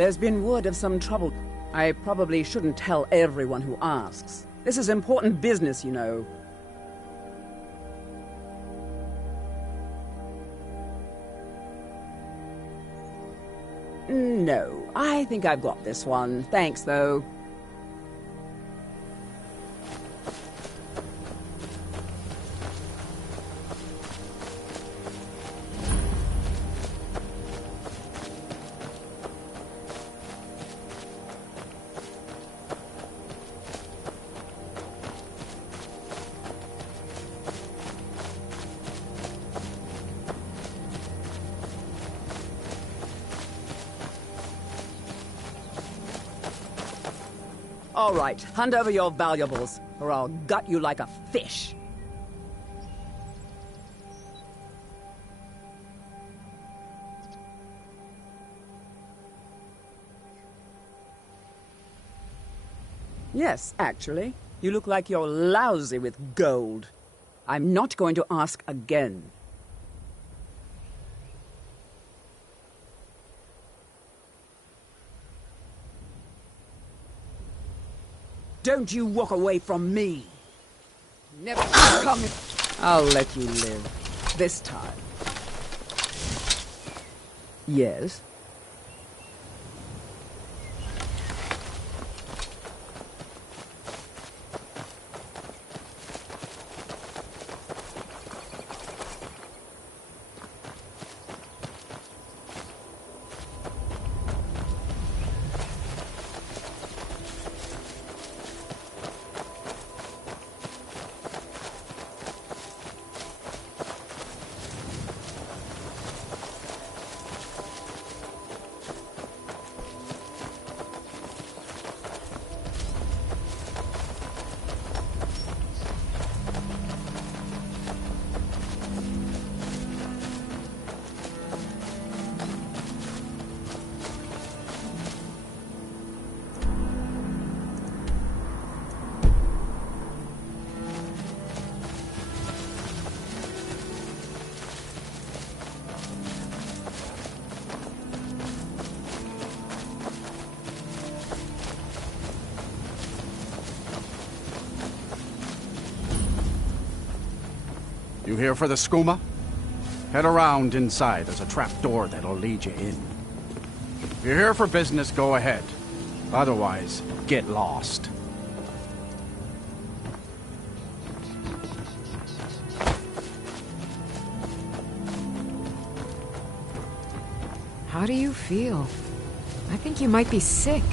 There's been word of some trouble. I probably shouldn't tell everyone who asks. This is important business, you know. No, I think I've got this one. Thanks, though. All right, hand over your valuables, or I'll gut you like a fish. Yes, actually. You look like you're lousy with gold. I'm not going to ask again. Don't you walk away from me. Never come. I'll let you live. This time. Yes? You here for the skooma? Head around inside. There's a trap door that'll lead you in. If you're here for business, go ahead. Otherwise, get lost. How do you feel? I think you might be sick.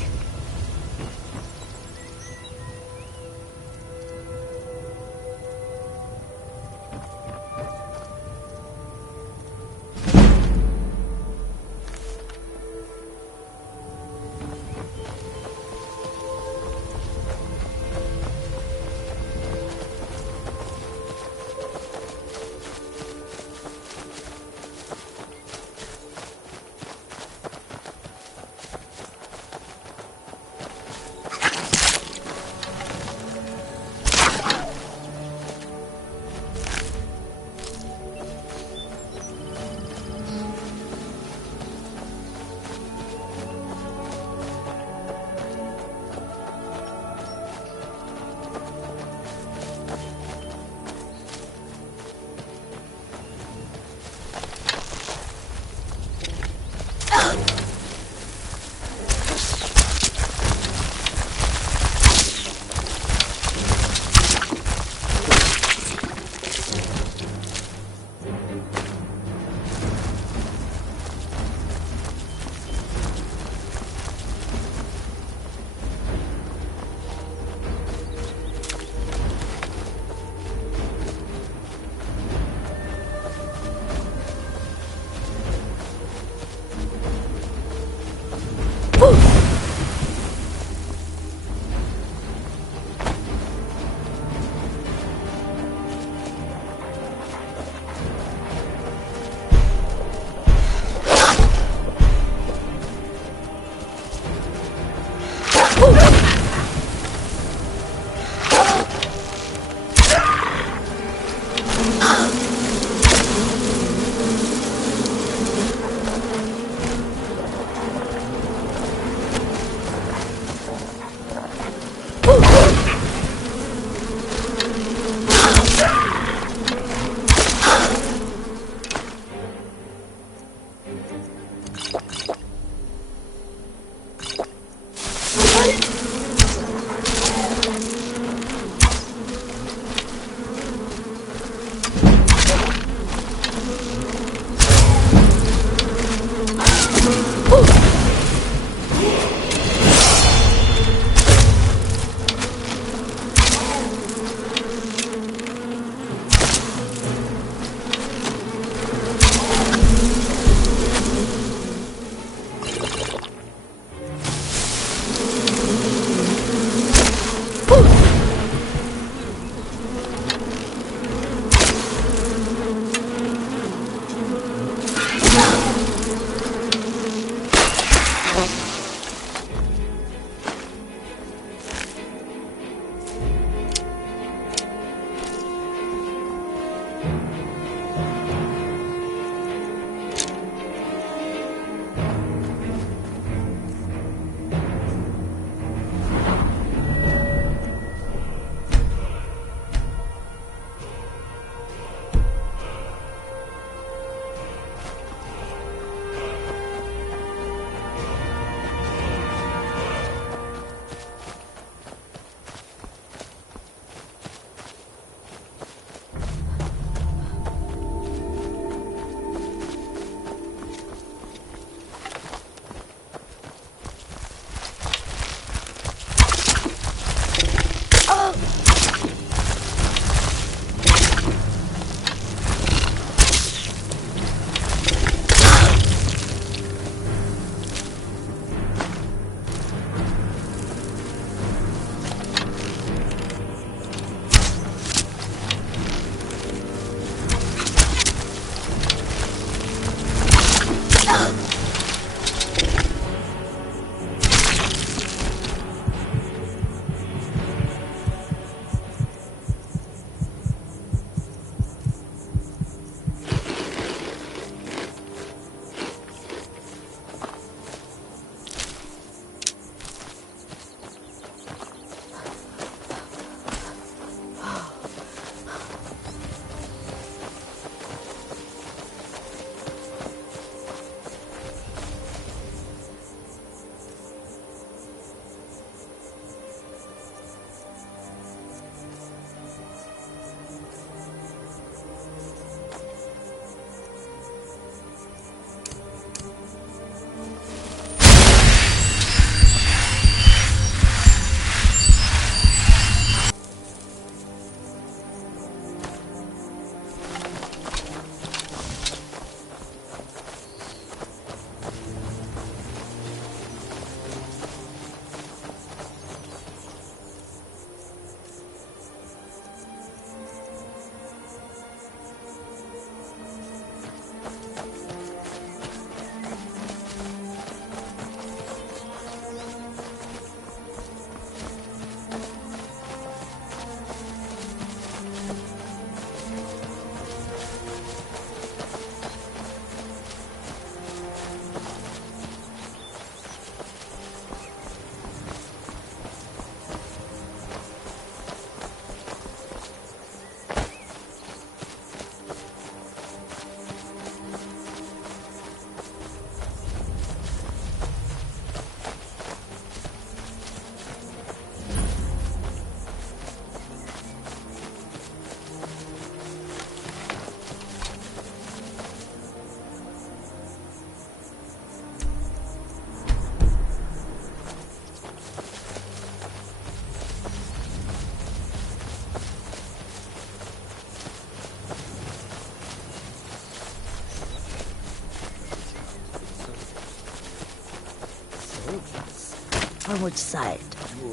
from which side?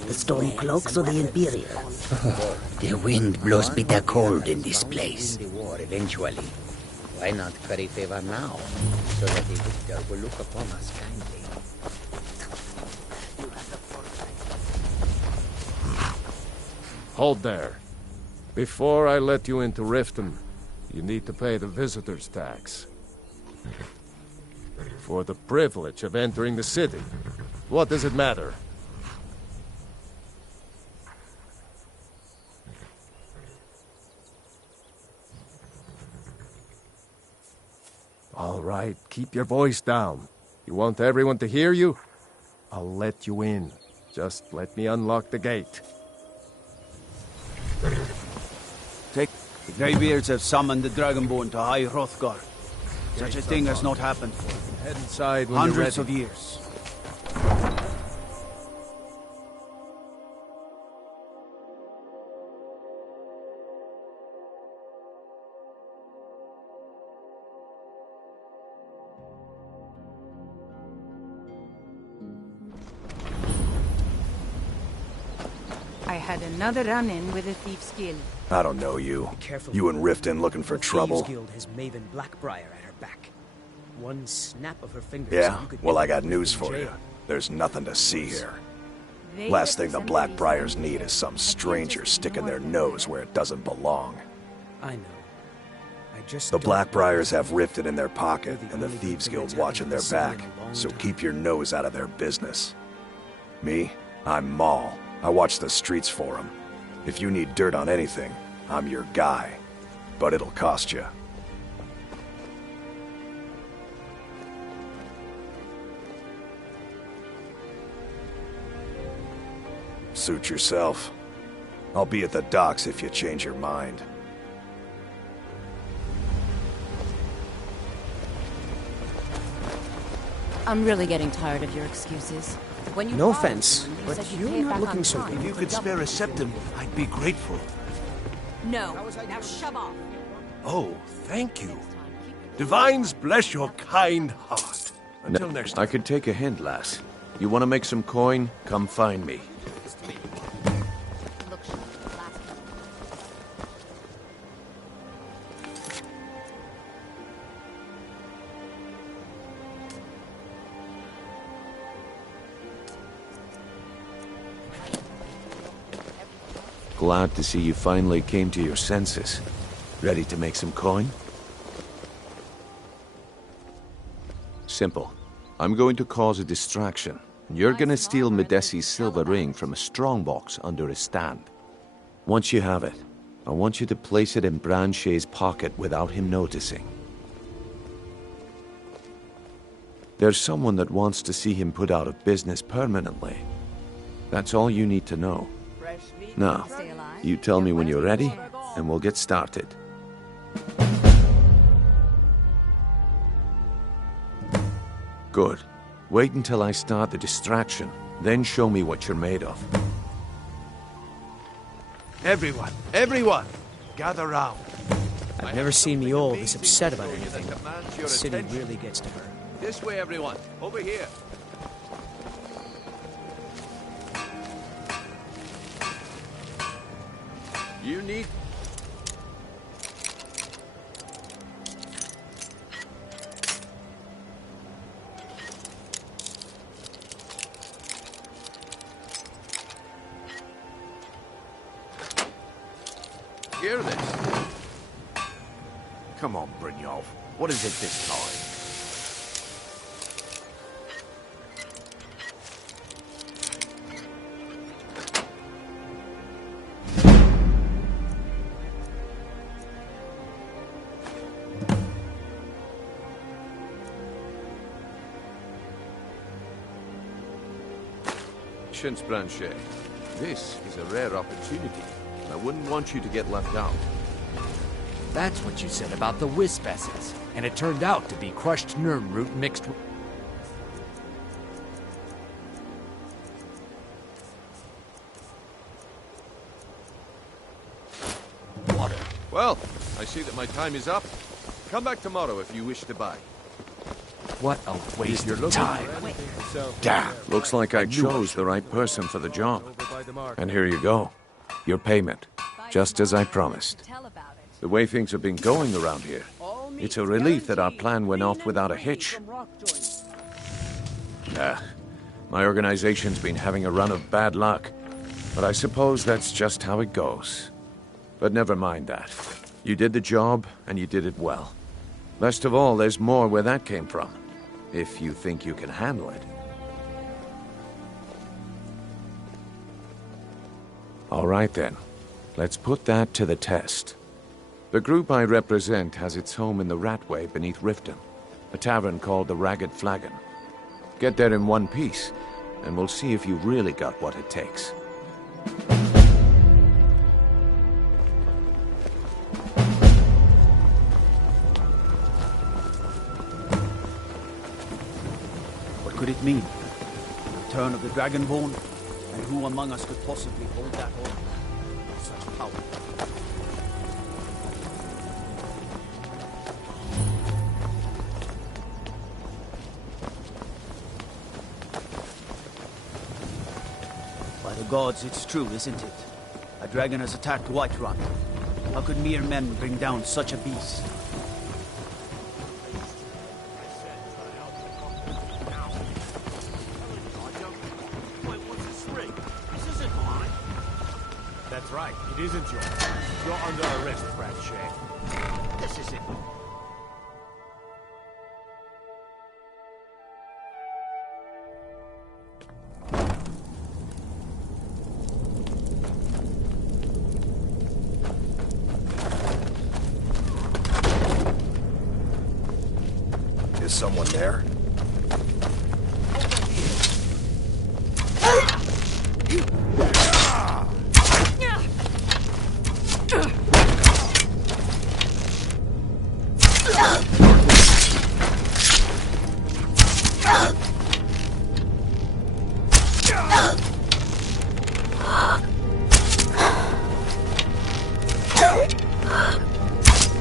The Stone Cloaks or the Imperials? The wind blows bitter cold in this place. The war eventually. Why not curry favor now, so that the victor will look upon us kindly? Hold there. Before I let you into Riften, you need to pay the visitor's tax. For the privilege of entering the city. What does it matter? All right, keep your voice down. You want everyone to hear you? I'll let you in. Just let me unlock the gate. The Greybeards have summoned the Dragonborn to High Hrothgar. Such a thing has not happened for Head inside when hundreds you're ready. of years. I had another run-in with a thief's guild. I don't know you. You and Riften looking for trouble? The Thieves Guild has Maven Blackbriar at her back. One snap of her fingers. Yeah? You could Well, end I got up news in for you. jail. There's nothing to see here. They Last thing the represent Blackbriars need is some stranger sticking their nose where it doesn't belong. I know. I just The don't Blackbriars know. have Riften in their pocket, They're the and the only Thieves group Guild that's watching their happened back, in a long so time. keep your nose out of their business. Me? I'm Maul. I watch the streets for them. If you need dirt on anything, I'm your guy. But it'll cost you. Suit yourself. I'll be at the docks if you change your mind. I'm really getting tired of your excuses. When you No promised offense, me, you but said you'd you're pay it not back looking on so time. good. If you could spare a septim, I'd be grateful. No. Now shove off. Oh, thank you. Divines bless your kind heart. Until next time. I could take a hint, lass. You want to make some coin? Come find me. Look, last Glad to see you finally came to your senses. Ready to make some coin? Simple. I'm going to cause a distraction. You're gonna steal Medesi's silver ring from a strongbox under his stand. Once you have it, I want you to place it in Branche's pocket without him noticing. There's someone that wants to see him put out of business permanently. That's all you need to know. Now, you tell me when you're ready, and we'll get started. Good. Wait until I start the distraction, then show me what you're made of. Everyone, gather round. I've never seen me all this upset about anything. The city really gets to her. This way, everyone. Over here. You need... Hear this. Come on, Brynjolf. What is it this time? Branche. This is a rare opportunity. I wouldn't want you to get left out. That's what you said about the wisp essence, and it turned out to be crushed nerm root mixed with... water. Well, I see that my time is up. Come back tomorrow if you wish to buy. What a waste of time. Damn. Looks like I chose the right person for the job. And here you go. Your payment. Just as I promised. The way things have been going around here, it's a relief that our plan went off without a hitch. My organization's been having a run of bad luck. But I suppose that's just how it goes. But never mind that. You did the job, and you did it well. Best of all, there's more where that came from. If you think you can handle it. All right then. Let's put that to the test. The group I represent has its home in the Ratway beneath Riften, a tavern called the Ragged Flagon. Get there in one piece, and we'll see if you've really got what it takes. What could it mean? The return of the Dragonborn? And who among us could possibly hold that on with such power? By the gods, it's true, isn't it? A dragon has attacked Whiterun. How could mere men bring down such a beast? That's right, it isn't yours. You're under arrest, Bradshaw. This is it. Is someone there?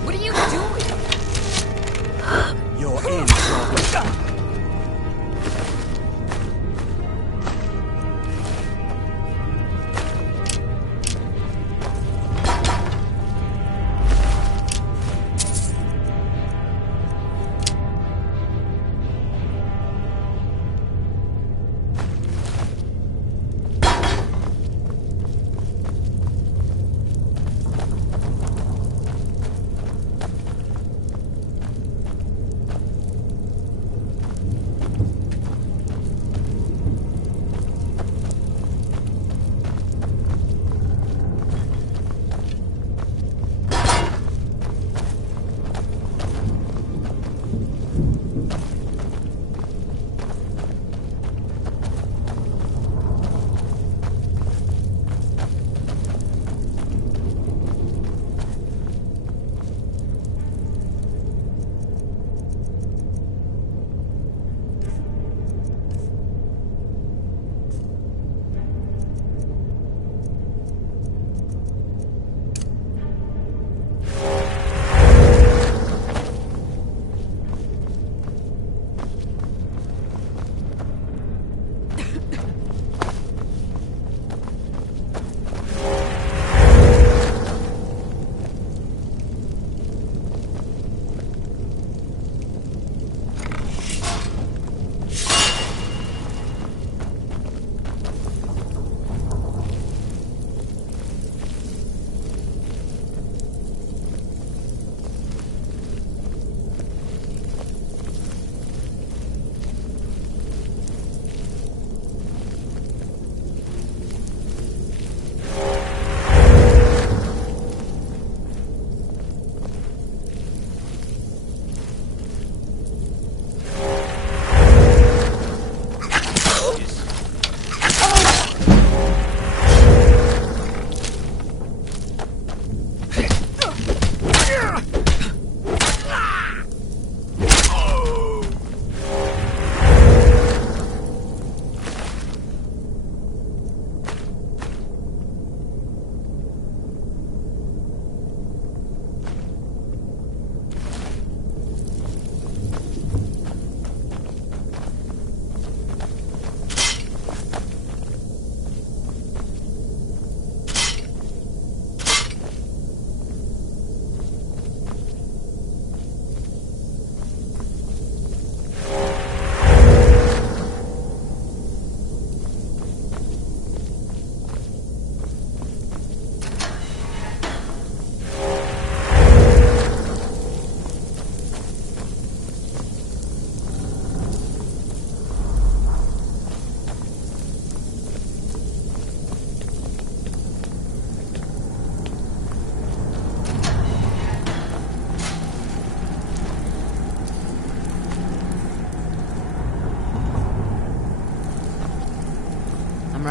What are you doing? You're in trouble.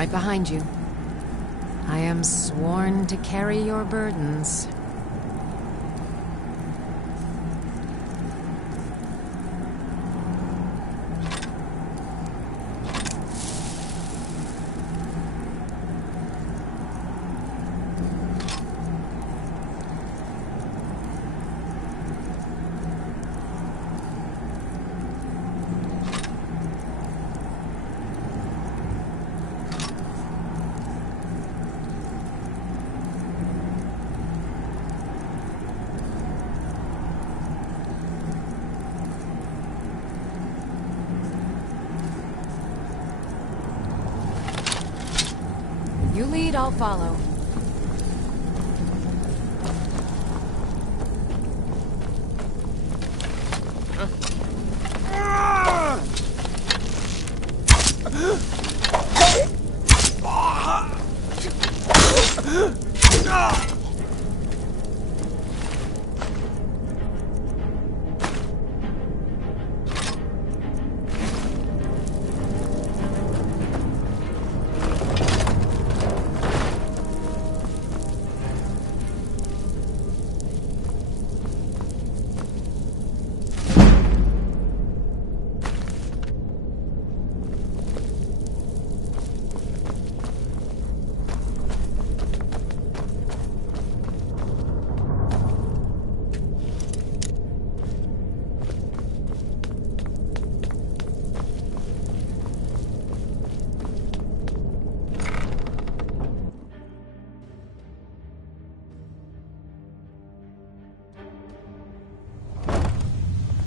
right behind you. I am sworn to carry your burdens. You lead, I'll follow.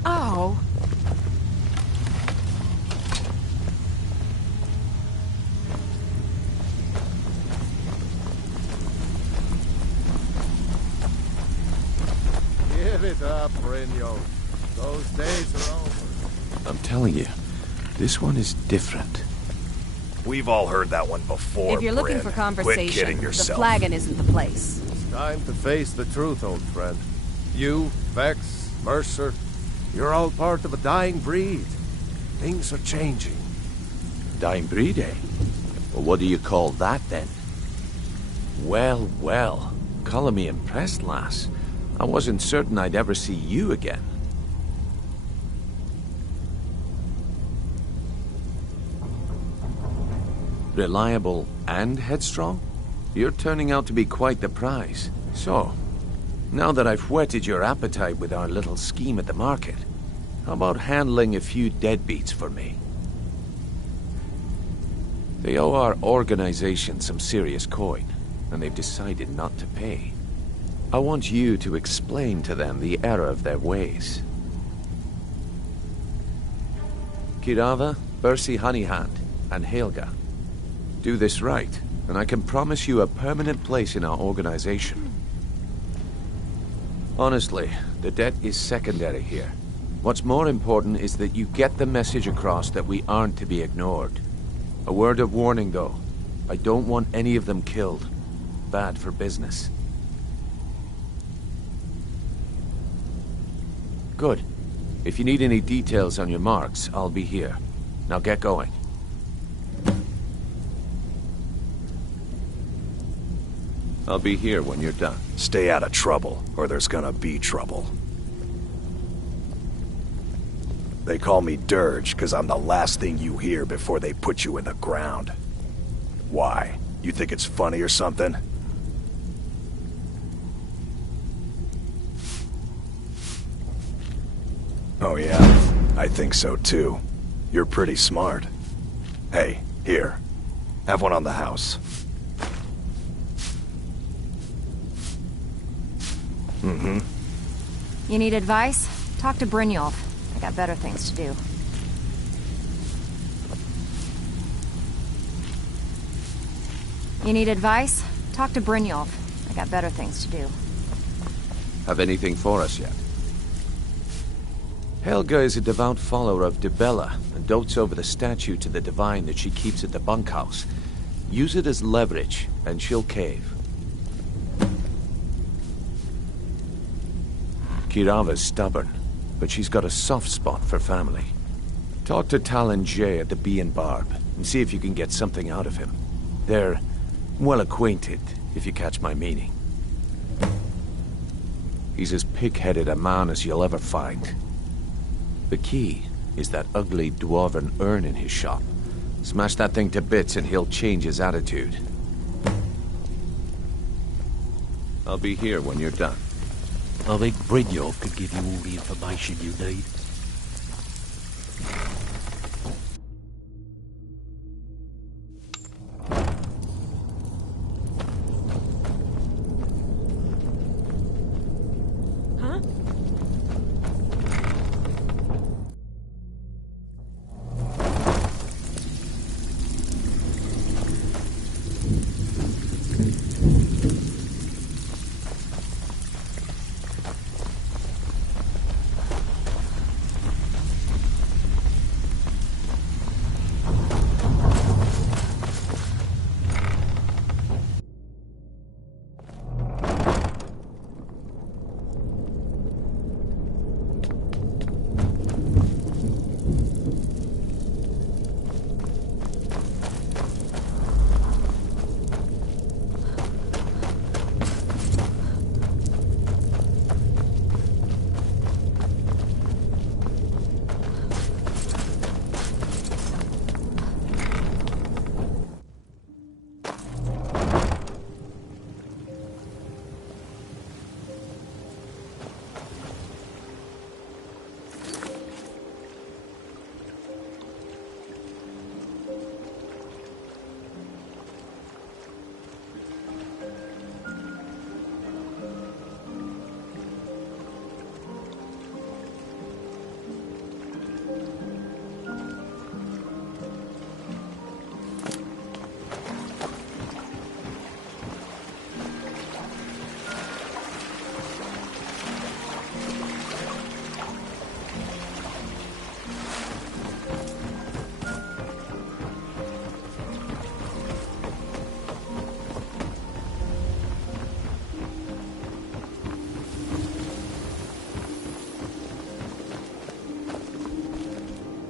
Oh. Give it up, Brynjolf. Those days are over. I'm telling you, this one is different. We've all heard that one before, If you're looking Bryn. for Quit conversation, kidding the yourself. flagon isn't the place. It's time to face the truth, old friend. You, Vex, Mercer, you're all part of a dying breed. Things are changing. Dying breed, eh? Well, what do you call that, then? Well, well. Color me impressed, lass. I wasn't certain I'd ever see you again. Reliable and headstrong? You're turning out to be quite the prize. So, now that I've whetted your appetite with our little scheme at the market, how about handling a few deadbeats for me? They owe our organization some serious coin, and they've decided not to pay. I want you to explain to them the error of their ways. Kirava, Bersi Honeyhand, and Helga. Do this right, and I can promise you a permanent place in our organization. Honestly, the debt is secondary here. What's more important is that you get the message across that we aren't to be ignored. A word of warning, though. I don't want any of them killed. Bad for business. Good. If you need any details on your marks, I'll be here. Now get going. I'll be here when you're done. Stay out of trouble, or there's gonna be trouble. They call me Dirge because I'm the last thing you hear before they put you in the ground. Why? You think it's funny or something? Oh yeah, I think so too. You're pretty smart. Hey, here. Have one on the house. Mm-hmm. You need advice? Talk to Brynjolf. I got better things to do. You need advice? Talk to Brynjolf. I got better things to do. Have anything for us yet? Helga is a devout follower of Dibella and dotes over the statue to the divine that she keeps at the bunkhouse. Use it as leverage, and she'll cave. Kirava's stubborn, but she's got a soft spot for family. Talk to Talon J at the Bee and Barb, and see if you can get something out of him. They're well acquainted, if you catch my meaning. He's as pig-headed a man as you'll ever find. The key is that ugly dwarven urn in his shop. Smash that thing to bits and he'll change his attitude. I'll be here when you're done. I think Brynjolf could give you all the information you need.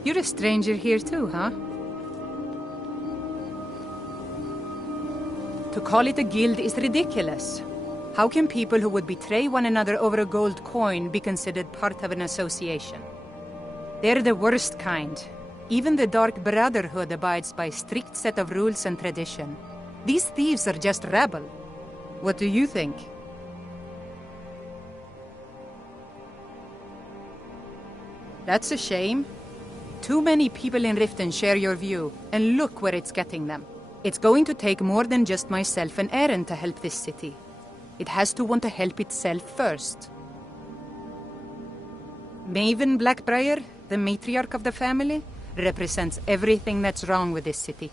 You're a stranger here too, huh? To call it a guild is ridiculous. How can people who would betray one another over a gold coin be considered part of an association? They're the worst kind. Even the Dark Brotherhood abides by a strict set of rules and tradition. These thieves are just rabble. What do you think? That's a shame. Too many people in Riften share your view, and look where it's getting them. It's going to take more than just myself and Eren to help this city. It has to want to help itself first. Maven Blackbriar, the matriarch of the family, represents everything that's wrong with this city.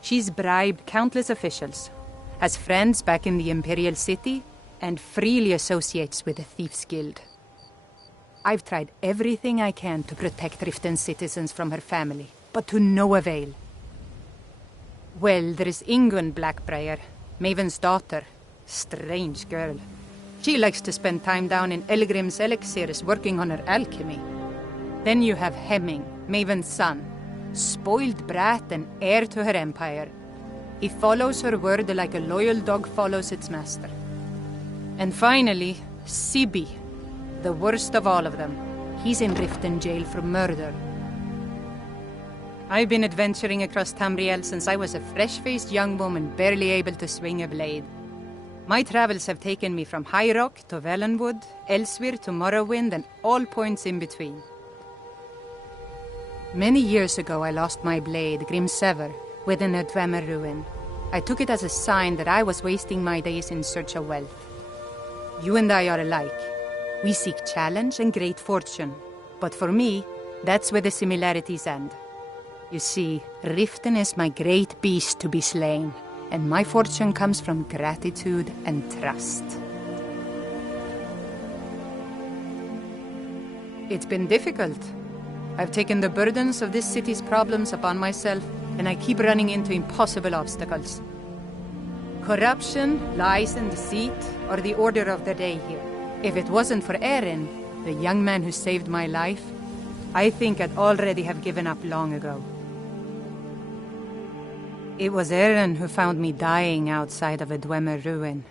She's bribed countless officials, has friends back in the Imperial City, and freely associates with the Thieves' Guild. I've tried everything I can to protect Riften's citizens from her family, but to no avail. Well, there is Ingun Blackbriar, Maven's daughter. Strange girl. She likes to spend time down in Elgrim's elixirs working on her alchemy. Then you have Hemming, Maven's son, spoiled brat and heir to her empire. He follows her word like a loyal dog follows its master. And finally, Sibi, the worst of all of them. He's in Riften jail for murder. I've been adventuring across Tamriel since I was a fresh-faced young woman barely able to swing a blade. My travels have taken me from High Rock to Valenwood, Elsewhere to Morrowind, and all points in between. Many years ago I lost my blade, Grimsever, within a Dwemer ruin. I took it as a sign that I was wasting my days in search of wealth. You and I are alike. We seek challenge and great fortune. But for me, that's where the similarities end. You see, Riften is my great beast to be slain, and my fortune comes from gratitude and trust. It's been difficult. I've taken the burdens of this city's problems upon myself, and I keep running into impossible obstacles. Corruption, lies, and deceit are the order of the day here. If it wasn't for Eren, the young man who saved my life, I think I'd already have given up long ago. It was Eren who found me dying outside of a Dwemer ruin.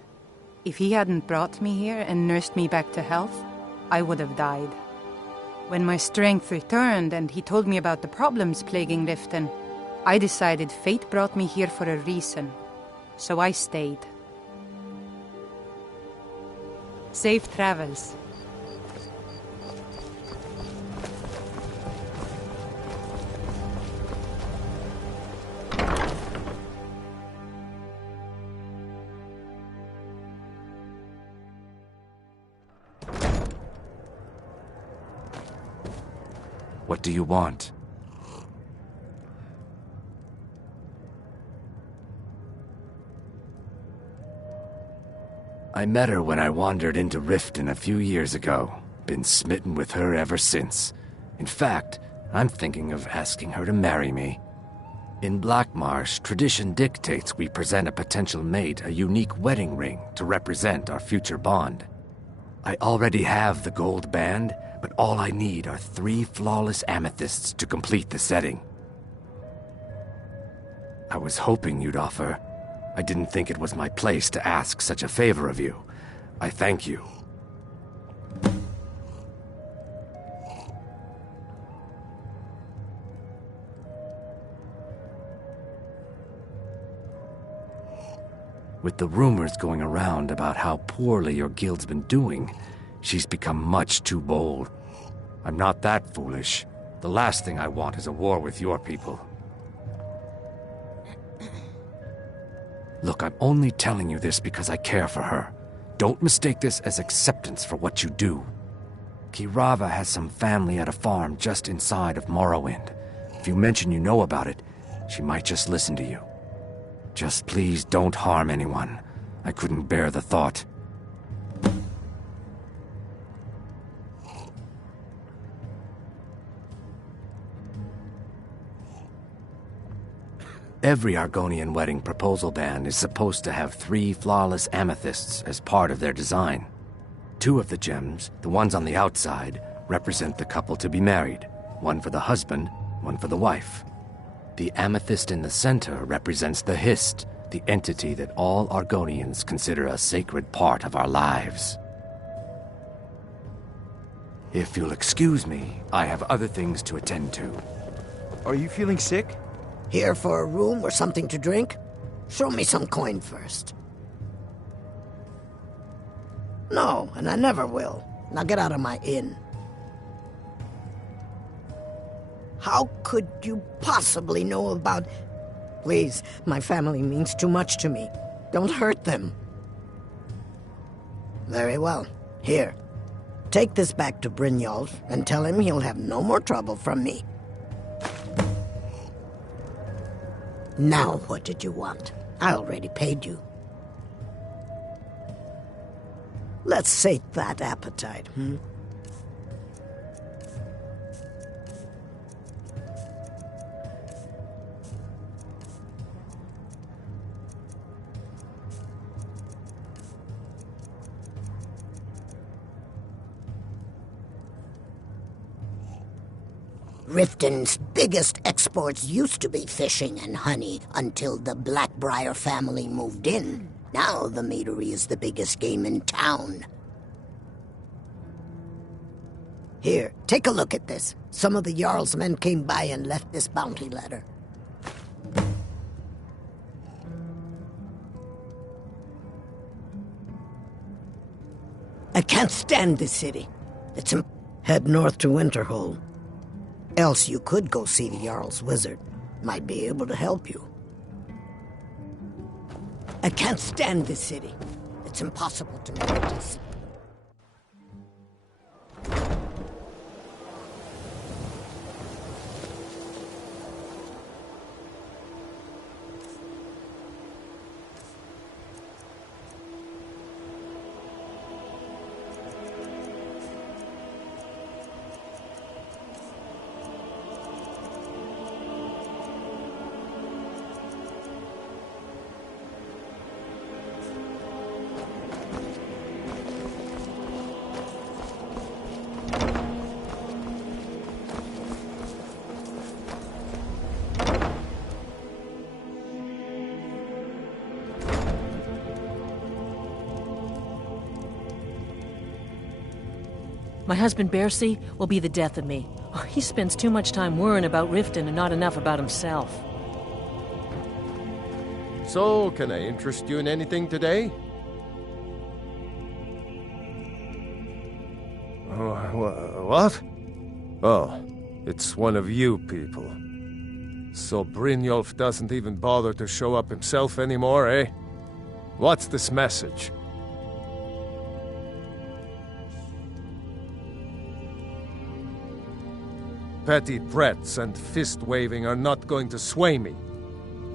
If he hadn't brought me here and nursed me back to health, I would have died. When my strength returned and he told me about the problems plaguing Riften, I decided fate brought me here for a reason, so I stayed. Safe travels. What do you want? I met her when I wandered into Riften a few years ago. Been smitten with her ever since. In fact, I'm thinking of asking her to marry me. In Blackmarsh, tradition dictates we present a potential mate a unique wedding ring to represent our future bond. I already have the gold band, but all I need are 3 flawless amethysts to complete the setting. I was hoping you'd offer. I didn't think it was my place to ask such a favor of you. I thank you. With the rumors going around about how poorly your guild's been doing, she's become much too bold. I'm not that foolish. The last thing I want is a war with your people. Look, I'm only telling you this because I care for her. Don't mistake this as acceptance for what you do. Kirava has some family at a farm just inside of Morrowind. If you mention you know about it, she might just listen to you. Just please don't harm anyone. I couldn't bear the thought. Every Argonian wedding proposal band is supposed to have 3 flawless amethysts as part of their design. 2 of the gems, the ones on the outside, represent the couple to be married. 1 for the husband, 1 for the wife. The amethyst in the center represents the Hist, the entity that all Argonians consider a sacred part of our lives. If you'll excuse me, I have other things to attend to. Are you feeling sick? Here for a room or something to drink? Show me some coin first. No, and I never will. Now get out of my inn. How could you possibly know about... Please, my family means too much to me. Don't hurt them. Very well. Here. Take this back to Brynjolf and tell him he'll have no more trouble from me. Now what did you want? I already paid you. Let's sate that appetite, Riften's biggest exports used to be fishing and honey until the Blackbriar family moved in. Now the meadery is the biggest game in town. Here, take a look at this. Some of the Jarl's men came by and left this bounty letter. I can't stand this city. Head north to Winterhold. Else you could go see the Jarl's wizard. Might be able to help you. I can't stand this city. It's impossible to notice. My husband Bercy will be the death of me. Oh, he spends too much time worrying about Riften and not enough about himself. So, can I interest you in anything today? What? Oh, it's one of you people. So Brynjolf doesn't even bother to show up himself anymore, eh? What's this message? Petty threats and fist-waving are not going to sway me.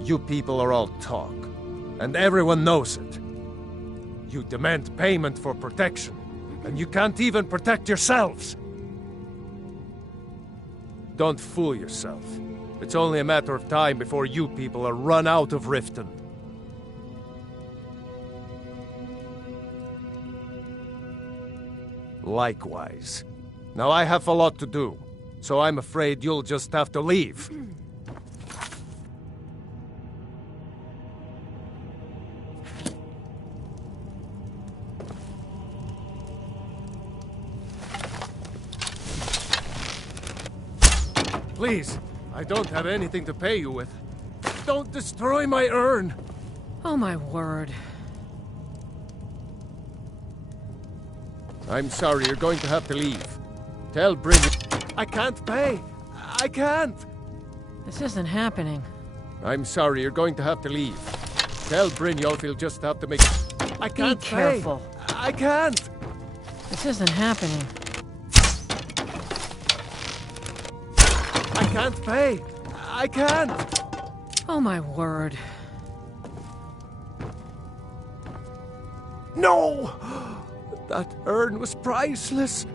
You people are all talk, and everyone knows it. You demand payment for protection, and you can't even protect yourselves. Don't fool yourself. It's only a matter of time before you people are run out of Riften. Likewise. Now I have a lot to do, so I'm afraid you'll just have to leave. Please, I don't have anything to pay you with. Don't destroy my urn! Oh my word. I'm sorry, you're going to have to leave. Tell Brynjolf I can't pay! I can't! This isn't happening. I'm sorry, you're going to have to leave. Tell Brynjolf he'll just have to make... I can't Be careful. Pay. I can't! This isn't happening. I can't pay! I can't! Oh my word. No! That urn was priceless!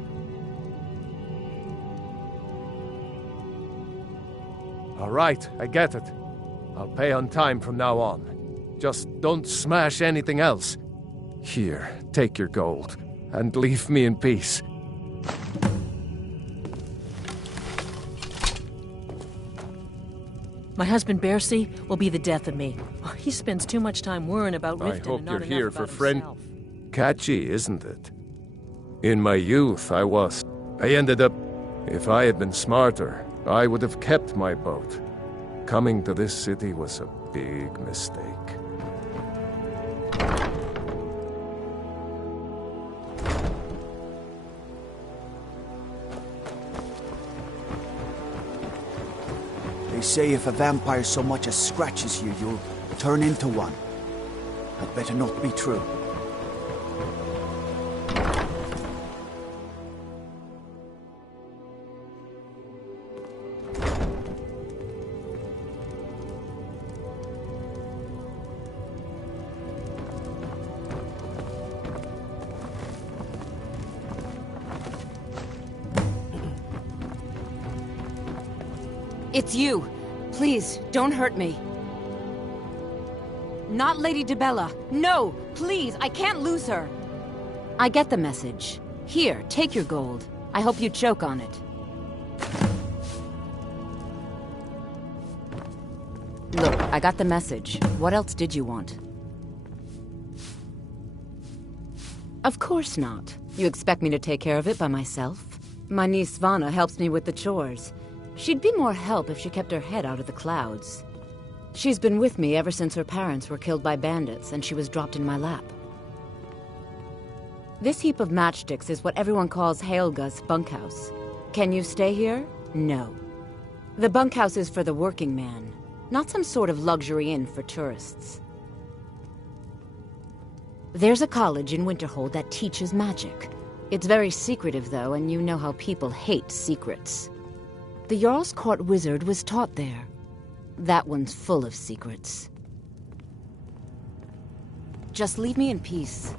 All right, I get it. I'll pay on time from now on. Just don't smash anything else. Here, take your gold, and leave me in peace. My husband Bercy will be the death of me. Oh, he spends too much time worrying about Riften I hope and not you're enough here about for friend... himself. Catchy, isn't it? In my youth, I was. I ended up... If I had been smarter, I would have kept my boat. Coming to this city was a big mistake. They say if a vampire so much as scratches you, you'll turn into one. That better not be true. It's you. Please, don't hurt me. Not Lady DeBella. No! Please, I can't lose her! I get the message. Here, take your gold. I hope you choke on it. Look, I got the message. What else did you want? Of course not. You expect me to take care of it by myself? My niece Svana helps me with the chores. She'd be more help if she kept her head out of the clouds. She's been with me ever since her parents were killed by bandits and she was dropped in my lap. This heap of matchsticks is what everyone calls Helga's bunkhouse. Can you stay here? No. The bunkhouse is for the working man, not some sort of luxury inn for tourists. There's a college in Winterhold that teaches magic. It's very secretive, though, and you know how people hate secrets. The Jarl's Court wizard was taught there. That one's full of secrets. Just leave me in peace.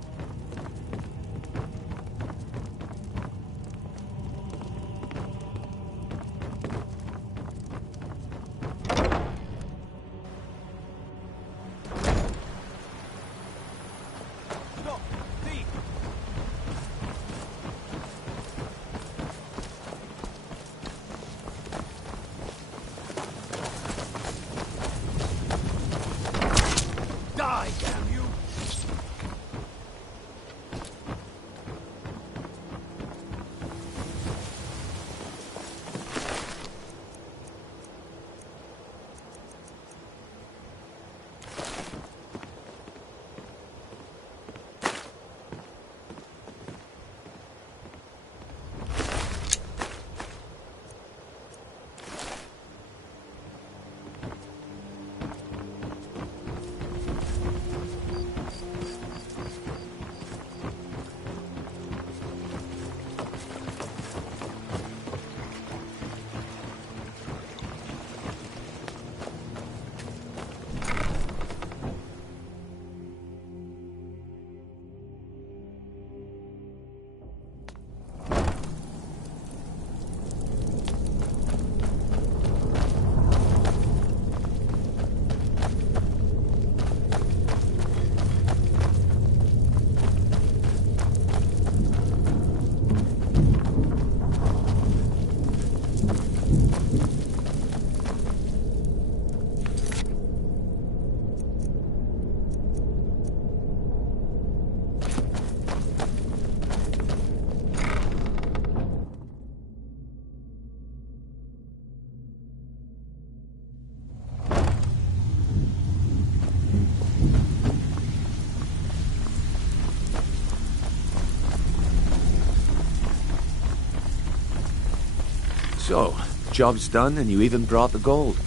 So, job's done and you even brought the gold.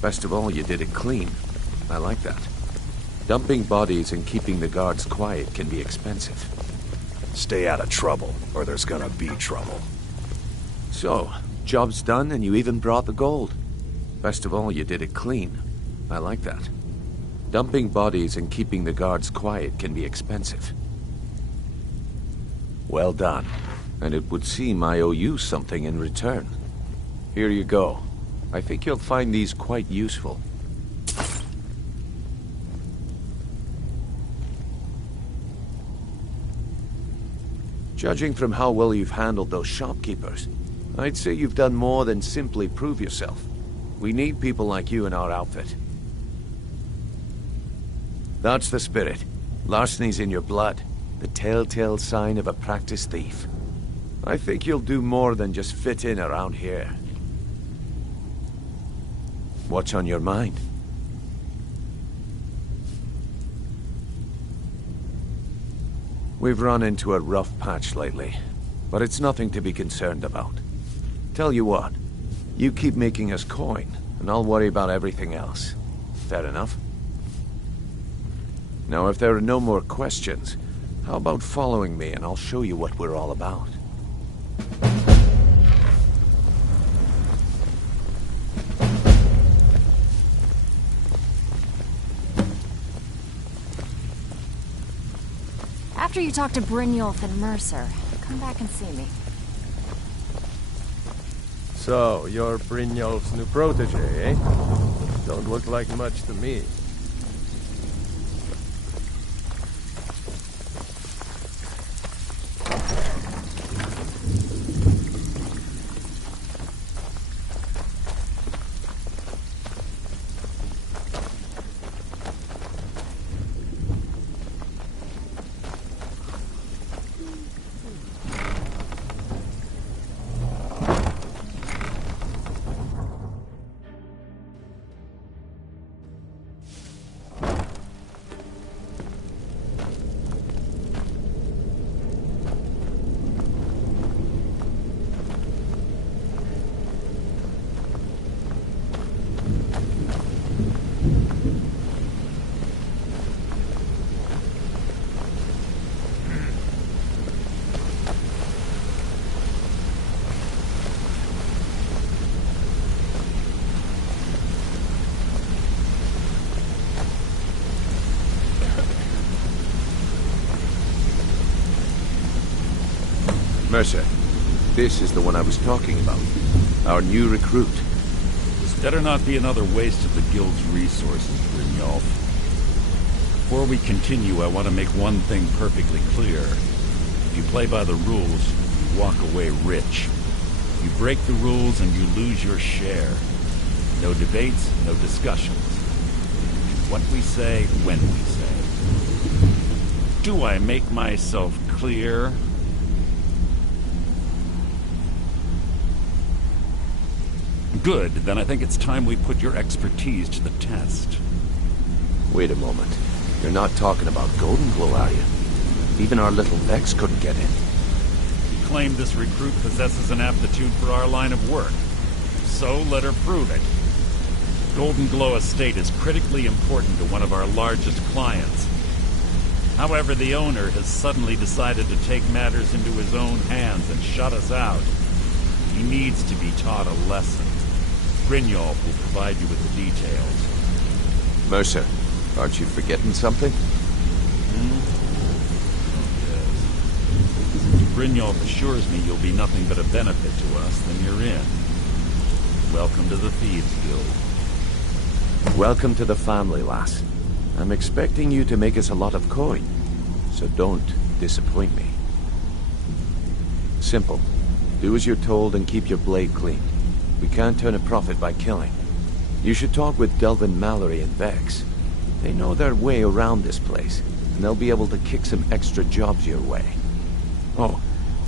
Best of all, you did it clean. I like that. Dumping bodies and keeping the guards quiet can be expensive. Stay out of trouble, or there's gonna be trouble. So, job's done and you even brought the gold. Best of all, you did it clean. I like that. Dumping bodies and keeping the guards quiet can be expensive. Well done. And it would seem I owe you something in return. Here you go. I think you'll find these quite useful. Judging from how well you've handled those shopkeepers, I'd say you've done more than simply prove yourself. We need people like you in our outfit. That's the spirit. Larceny's in your blood. The telltale sign of a practiced thief. I think you'll do more than just fit in around here. What's on your mind? We've run into a rough patch lately, but it's nothing to be concerned about. Tell you what, you keep making us coin, and I'll worry about everything else. Fair enough? Now, if there are no more questions, how about following me and I'll show you what we're all about? After you talk to Brynjolf and Mercer, come back and see me. So, you're Brynjolf's new protege, eh? Don't look like much to me. Mercer, this is the one I was talking about. Our new recruit. This better not be another waste of the Guild's resources, Brynjolf. Before we continue, I want to make one thing perfectly clear. If you play by the rules, you walk away rich. You break the rules and you lose your share. No debates, no discussions. What we say, when we say. Do I make myself clear? Good, then I think it's time we put your expertise to the test. Wait a moment. You're not talking about Golden Glow, are you? Even our little Vex couldn't get in. You claim this recruit possesses an aptitude for our line of work. So let her prove it. Golden Glow Estate is critically important to one of our largest clients. However, the owner has suddenly decided to take matters into his own hands and shut us out. He needs to be taught a lesson. Brynjolf will provide you with the details. Mercer, aren't you forgetting something? Oh, yes. Since Brynjolf assures me you'll be nothing but a benefit to us, then you're in. Welcome to the Thieves Guild. Welcome to the family, lass. I'm expecting you to make us a lot of coin, so don't disappoint me. Simple. Do as you're told and keep your blade clean. We can't turn a profit by killing. You should talk with Delvin Mallory and Vex. They know their way around this place, and they'll be able to kick some extra jobs your way. Oh,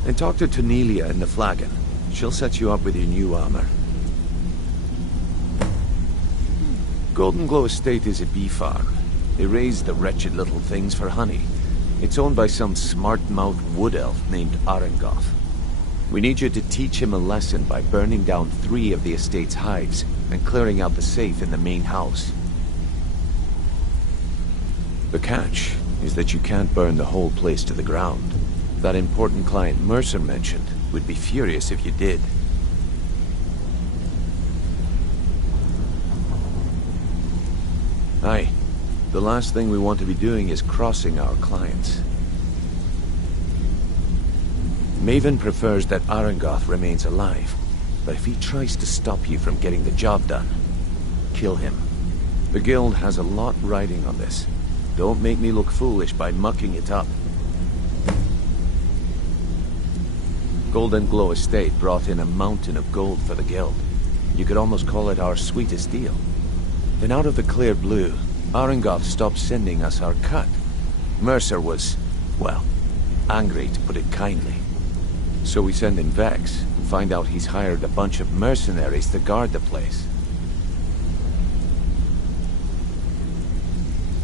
and talk to Tonelia in the Flagon. She'll set you up with your new armor. Golden Glow Estate is a bee farm. They raise the wretched little things for honey. It's owned by some smart-mouthed wood elf named Arengoth. We need you to teach him a lesson by burning down 3 of the estate's hives and clearing out the safe in the main house. The catch is that you can't burn the whole place to the ground. That important client Mercer mentioned would be furious if you did. Aye. The last thing we want to be doing is crossing our clients. Maven prefers that Arangoth remains alive, but if he tries to stop you from getting the job done, kill him. The guild has a lot riding on this. Don't make me look foolish by mucking it up. Golden Glow Estate brought in a mountain of gold for the guild. You could almost call it our sweetest deal. Then out of the clear blue, Arangoth stopped sending us our cut. Mercer was, well, angry to put it kindly. So we send in Vex and find out he's hired a bunch of mercenaries to guard the place.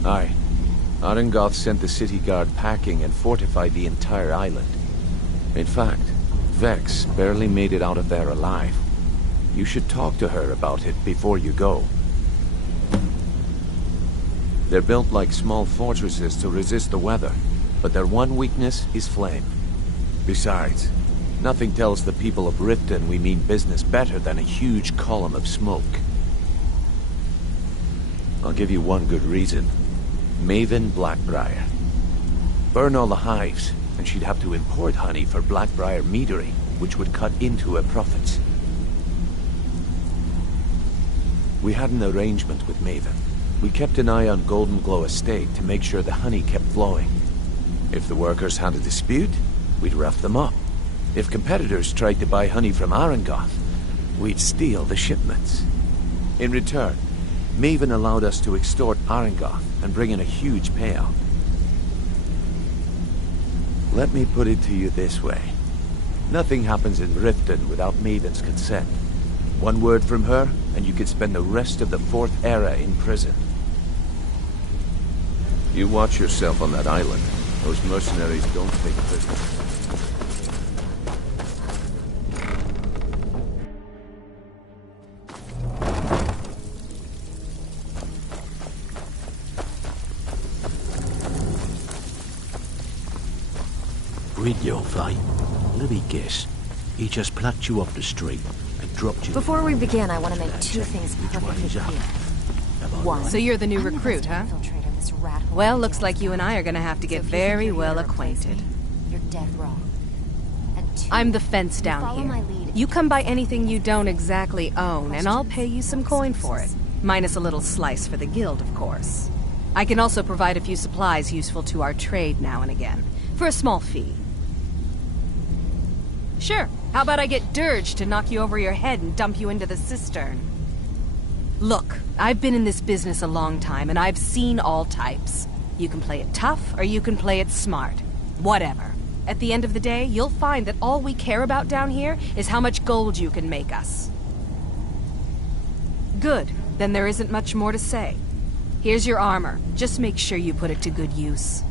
Aye. Arangoth sent the city guard packing and fortified the entire island. In fact, Vex barely made it out of there alive. You should talk to her about it before you go. They're built like small fortresses to resist the weather, but their one weakness is flame. Besides, nothing tells the people of Riften we mean business better than a huge column of smoke. I'll give you one good reason. Maven Blackbriar. Burn all the hives, and she'd have to import honey for Blackbriar meadery, which would cut into her profits. We had an arrangement with Maven. We kept an eye on Golden Glow Estate to make sure the honey kept flowing. If the workers had a dispute, we'd rough them up. If competitors tried to buy honey from Arangoth, we'd steal the shipments. In return, Maven allowed us to extort Arangoth and bring in a huge payout. Let me put it to you this way. Nothing happens in Riften without Maven's consent. One word from her, and you could spend the rest of the 4th era in prison. You watch yourself on that island. Those mercenaries don't take prisoners. Brynjolf, eh? Let me guess. He just plucked you off the street and dropped you... Before we begin, I want to make 2 things perfectly clear. One, so you're the new recruit, huh? Well, looks like you and I are gonna have to get very well acquainted. You're dead wrong. And 2, I'm the fence down here. You come by anything you don't exactly own, and I'll pay you some coin for it. Minus a little slice for the guild, of course. I can also provide a few supplies useful to our trade now and again, for a small fee. Sure, how about I get Dirge to knock you over your head and dump you into the cistern? Look, I've been in this business a long time, and I've seen all types. You can play it tough, or you can play it smart. Whatever. At the end of the day, you'll find that all we care about down here is how much gold you can make us. Good. Then there isn't much more to say. Here's your armor. Just make sure you put it to good use.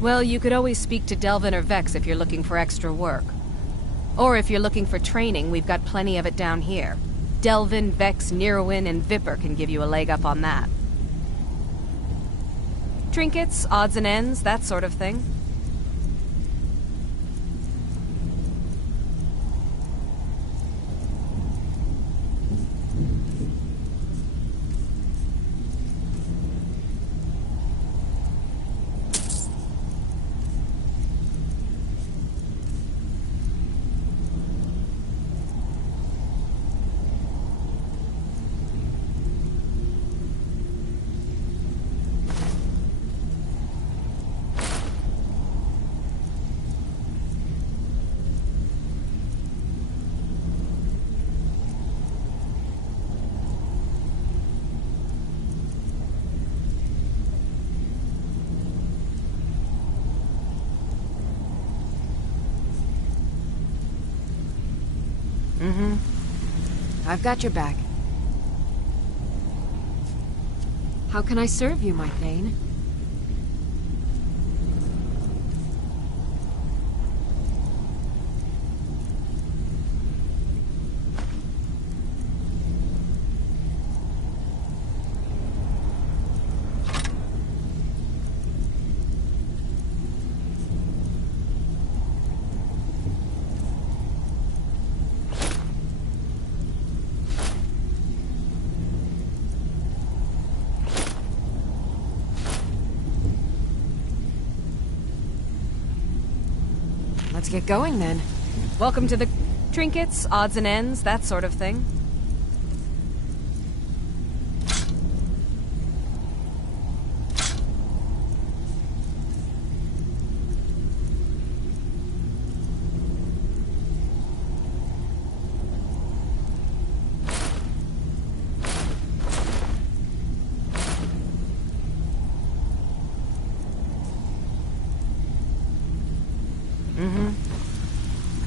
Well, you could always speak to Delvin or Vex if you're looking for extra work. Or if you're looking for training, we've got plenty of it down here. Delvin, Vex, Nirwin, and Viper can give you a leg up on that. Trinkets, odds and ends, that sort of thing. I've got your back. How can I serve you, my Thane? Let's get going then. Welcome to the trinkets, odds and ends, that sort of thing.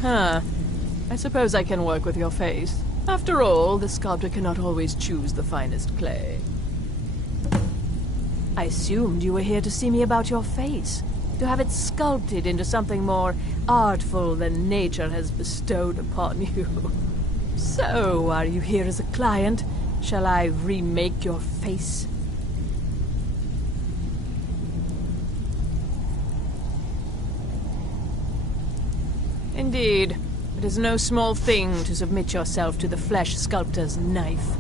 Huh. I suppose I can work with your face. After all, the sculptor cannot always choose the finest clay. I assumed you were here to see me about your face, to have it sculpted into something more artful than nature has bestowed upon you. So, are you here as a client? Shall I remake your face? Indeed. It is no small thing to submit yourself to the flesh sculptor's knife.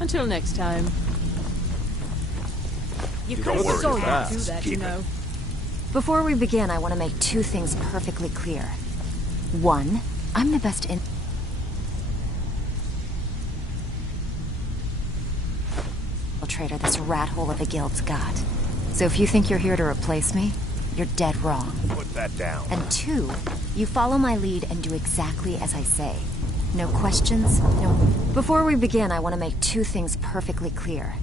Until next time. You Don't couldn't worry so about do it. that, Keep you know. Before we begin, I want to make two things perfectly clear. One, I'm the best infiltrator this rat hole of a guild's got. So if you think you're here to replace me, you're dead wrong. Put that down. And two, you follow my lead and do exactly as I say. No questions, no... Before we begin, I want to make two things perfectly clear.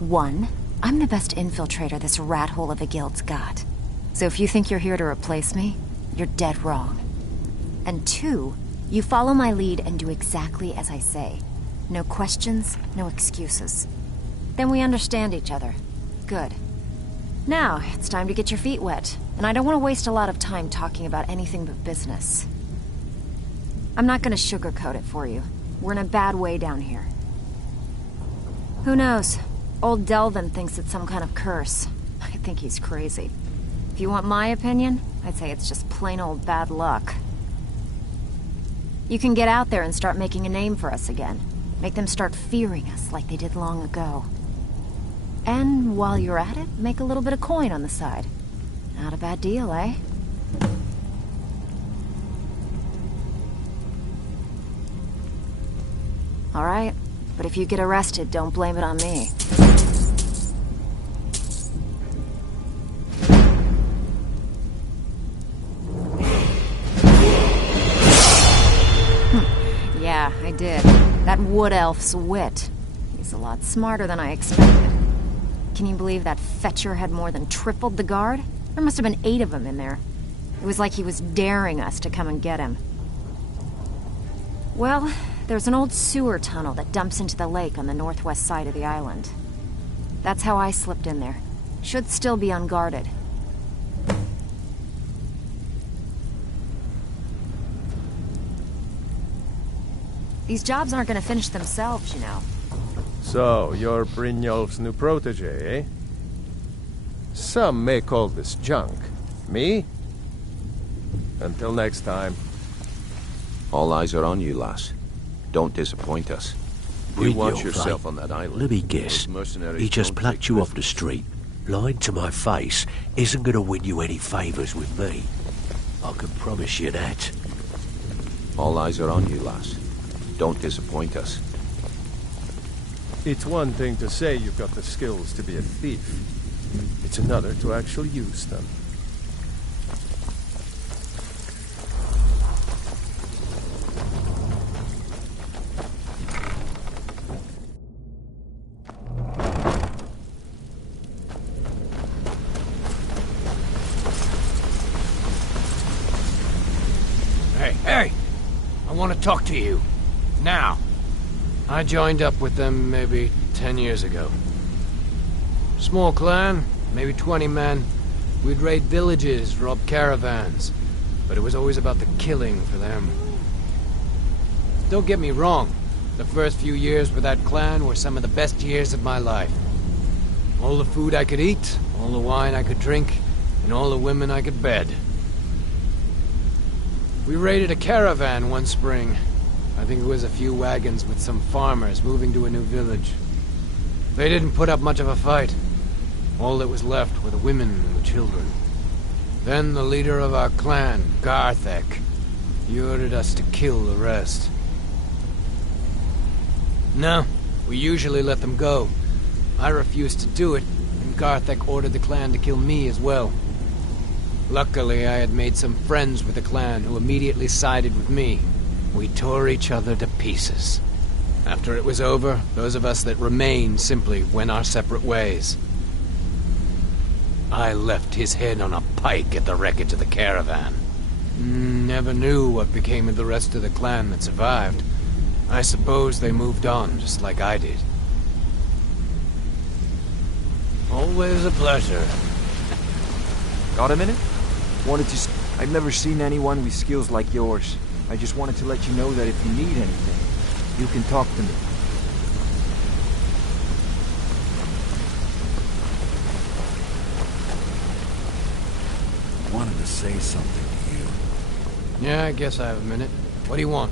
One, I'm the best infiltrator this rat hole of a guild's got. So if you think you're here to replace me, you're dead wrong. And two, you follow my lead and do exactly as I say. No questions, no excuses. Then we understand each other. Good. Now, it's time to get your feet wet, and I don't want to waste a lot of time talking about anything but business. I'm not going to sugarcoat it for you. We're in a bad way down here. Who knows? Old Delvin thinks it's some kind of curse. I think he's crazy. If you want my opinion, I'd say it's just plain old bad luck. You can get out there and start making a name for us again. Make them start fearing us like they did long ago. And while you're at it, make a little bit of coin on the side. Not a bad deal, eh? All right, but if you get arrested, don't blame it on me. Yeah, I did. That wood elf's wit. He's a lot smarter than I expected. Can you believe that fetcher had more than tripled the guard? There must have been 8 of them in there. It was like he was daring us to come and get him. Well, there's an old sewer tunnel that dumps into the lake on the northwest side of the island. That's how I slipped in there. Should still be unguarded. These jobs aren't gonna finish themselves, you know. So, you're Brynjolf's new protege, eh? Some may call this junk. Me? Until next time. All eyes are on you, lass. Don't disappoint us. You watch yourself on that island. Let me guess. He just plucked you off the street. Lying to my face isn't going to win you any favors with me. I can promise you that. All eyes are on you, lass. Don't disappoint us. It's one thing to say you've got the skills to be a thief. It's another to actually use them. Hey! I want to talk to you. Now. I joined up with them maybe 10 years ago. Small clan, maybe 20 men. We'd raid villages, rob caravans. But it was always about the killing for them. Don't get me wrong. The first few years with that clan were some of the best years of my life. All the food I could eat, all the wine I could drink, and all the women I could bed. We raided a caravan one spring. I think it was a few wagons with some farmers moving to a new village. They didn't put up much of a fight. All that was left were the women and the children. Then the leader of our clan, Garthek, he ordered us to kill the rest. No, we usually let them go. I refused to do it, and Garthek ordered the clan to kill me as well. Luckily, I had made some friends with the clan who immediately sided with me. We tore each other to pieces. After it was over, those of us that remained simply went our separate ways. I left his head on a pike at the wreckage of the caravan. Never knew what became of the rest of the clan that survived. I suppose they moved on, just like I did. Always a pleasure. Got a minute? Wanted to... I've never seen anyone with skills like yours. I just wanted to let you know that if you need anything, you can talk to me. I wanted to say something to you. Yeah, I guess I have a minute. What do you want?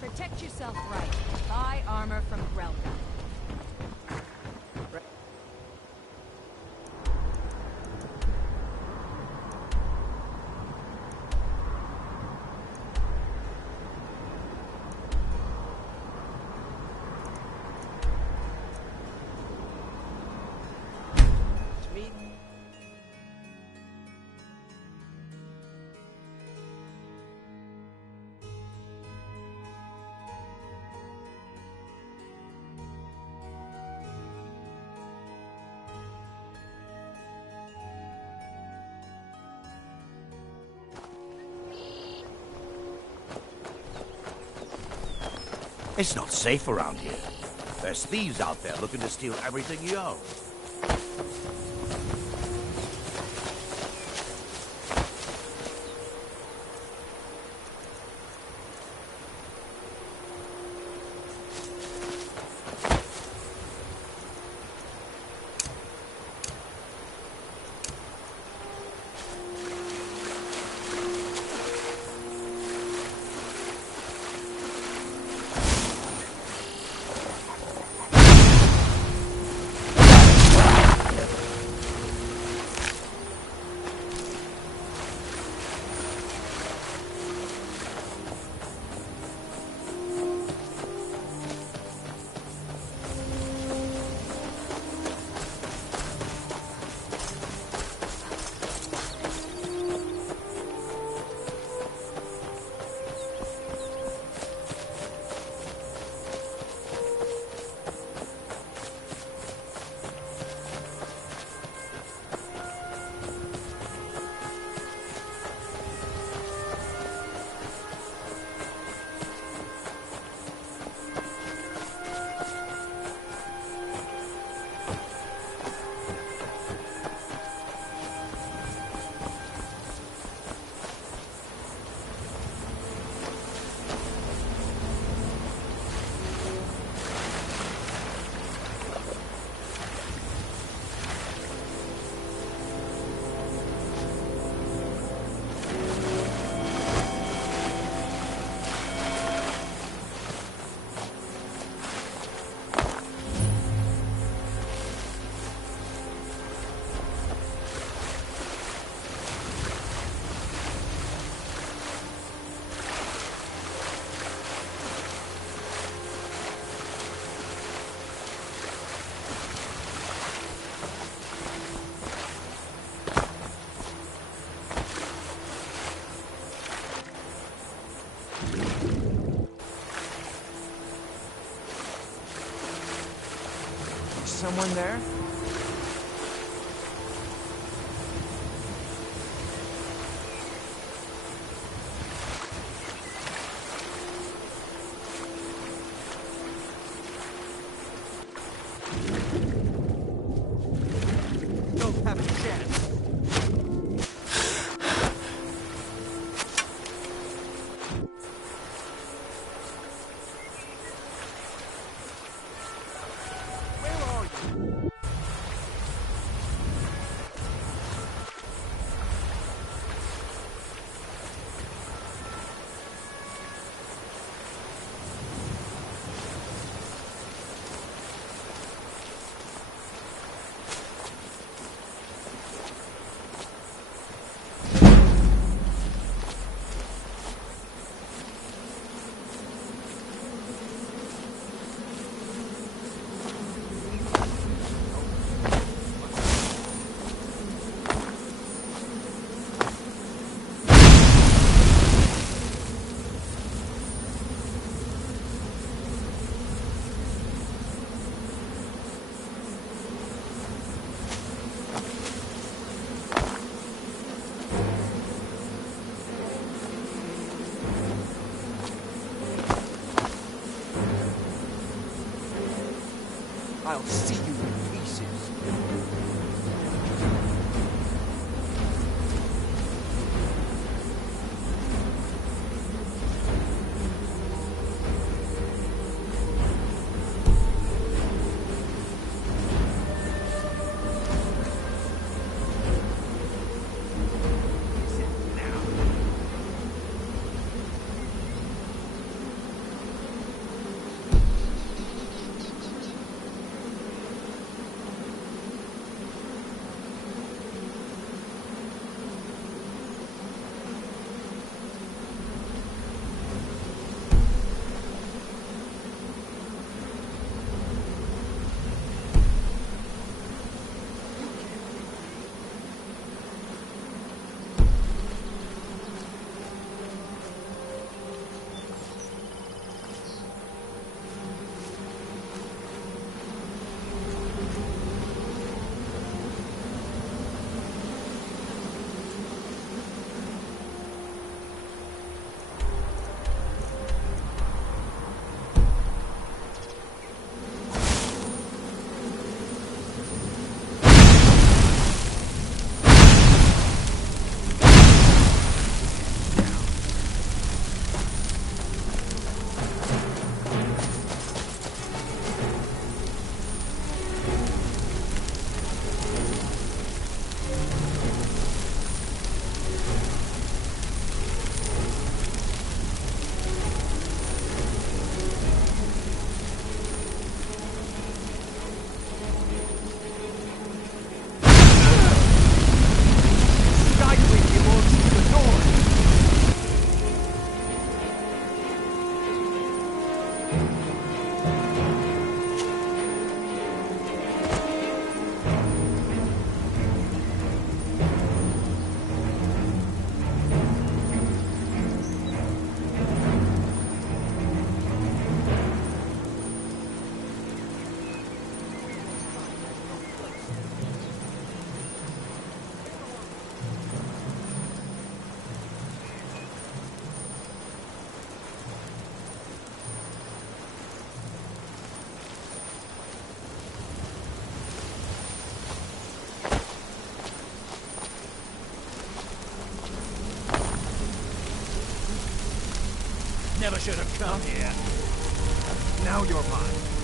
Protect yourself right. Buy armor from Grelga. It's not safe around here. There's thieves out there looking to steal everything you own. someone there? Don't have a chance. I'll see you in pieces. Never should have come here. Now you're mine.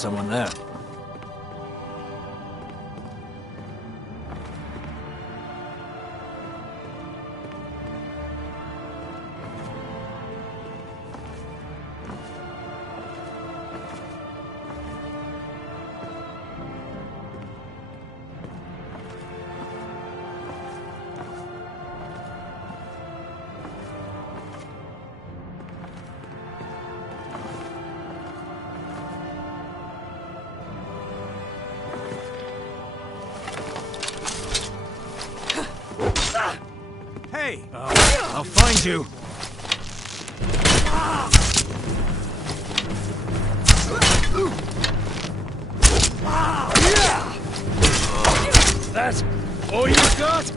someone there. Hey! I'll find you! That's all you got?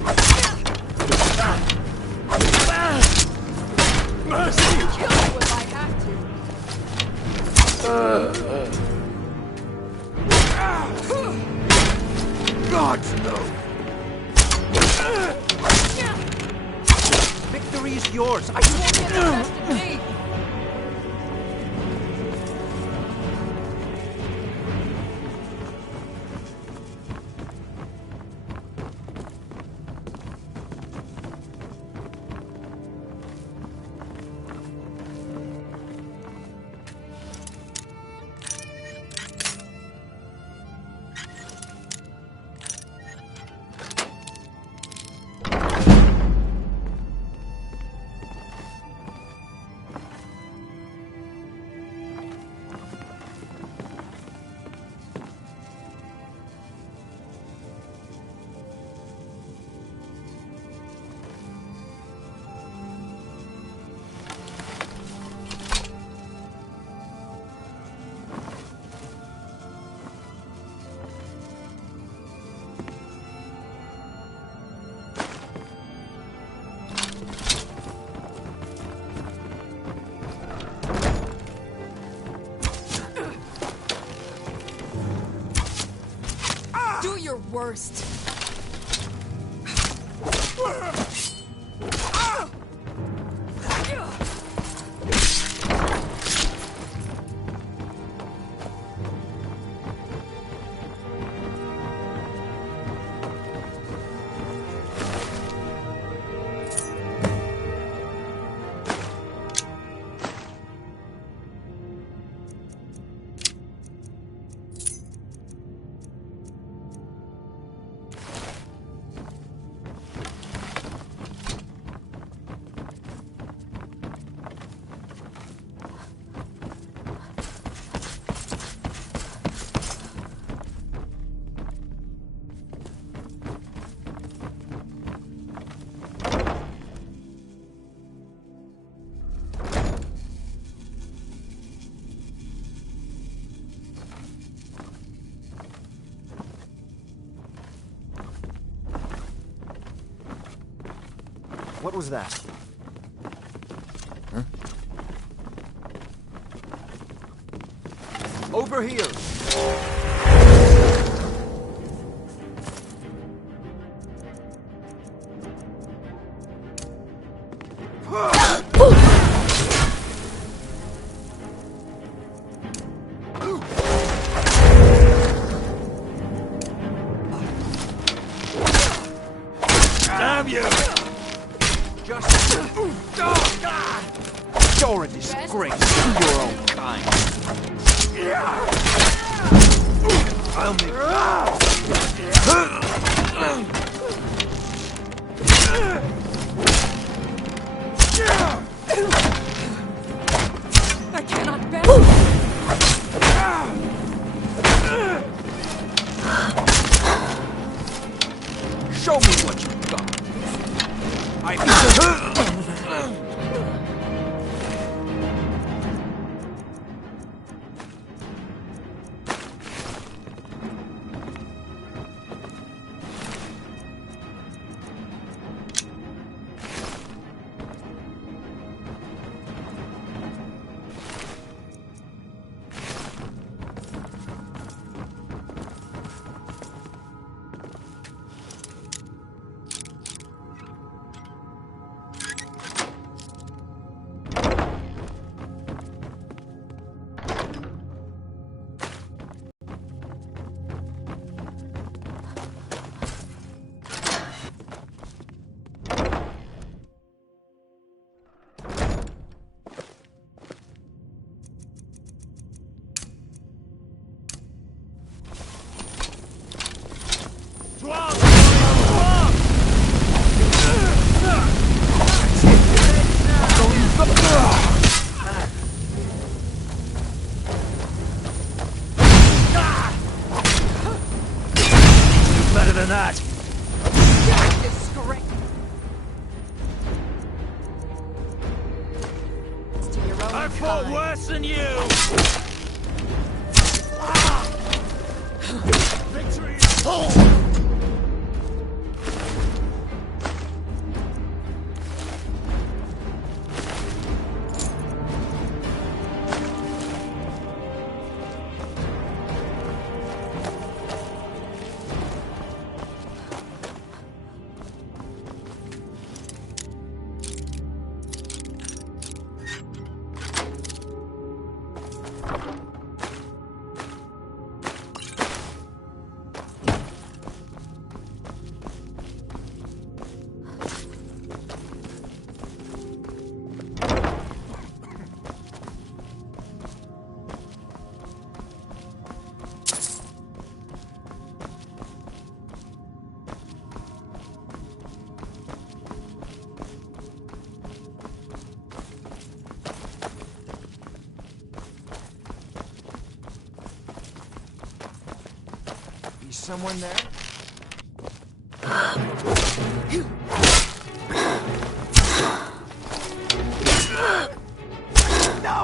Mercy! Kill you if I have to. God, no! Victory's yours. I won't get the best of me. Do your worst. What was that? Huh? Over here! Damn you! You're a disgrace to your own kind. I'll make I cannot bear Show me what you've got. less than you! Victory is home! Someone there? No!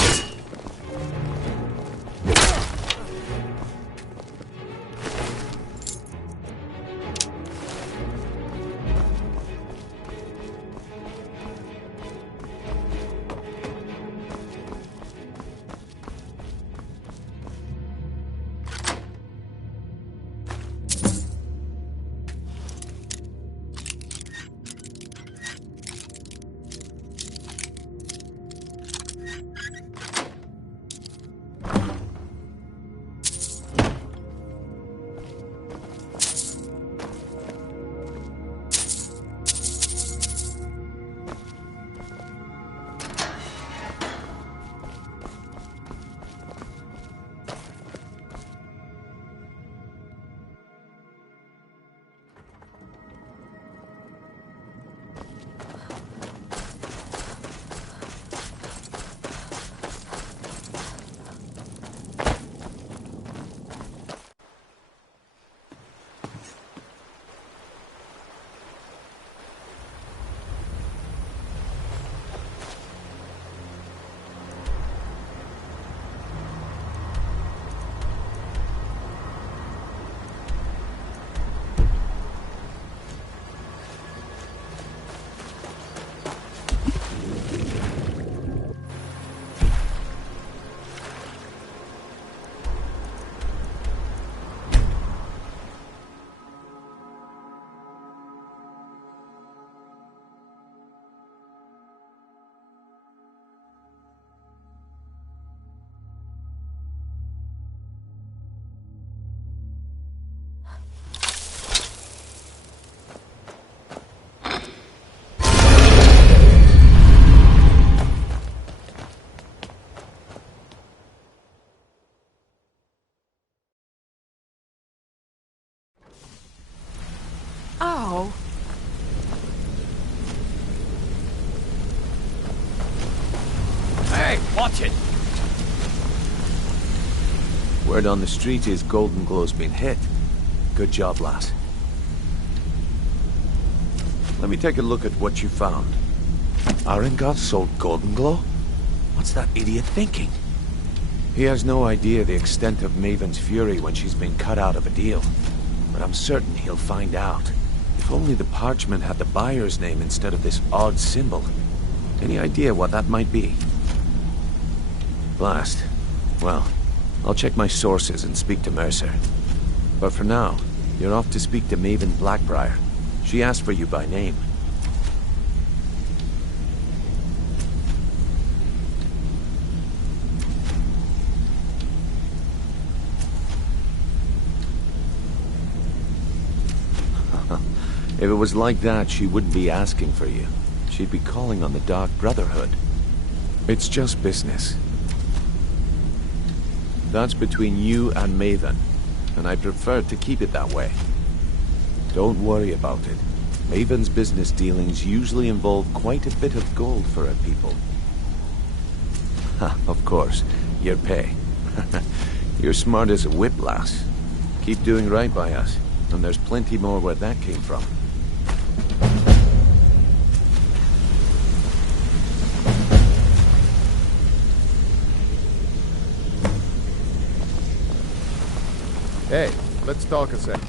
Ow. Hey, watch it! Word on the street is Golden Glow's been hit. Good job, lass. Let me take a look at what you found. Arengoth sold Golden Glow? What's that idiot thinking? He has no idea the extent of Maven's fury when she's been cut out of a deal. But I'm certain he'll find out. If only the parchment had the buyer's name instead of this odd symbol. Any idea what that might be? Blast. Well, I'll check my sources and speak to Mercer. But for now, you're off to speak to Maven Blackbriar. She asked for you by name. If it was like that, she wouldn't be asking for you. She'd be calling on the Dark Brotherhood. It's just business. That's between you and Maven, and I prefer to keep it that way. Don't worry about it. Maven's business dealings usually involve quite a bit of gold for her people. Ha, of course, your pay. You're smart as a whip, lass. Keep doing right by us, and there's plenty more where that came from. Let's talk a sec.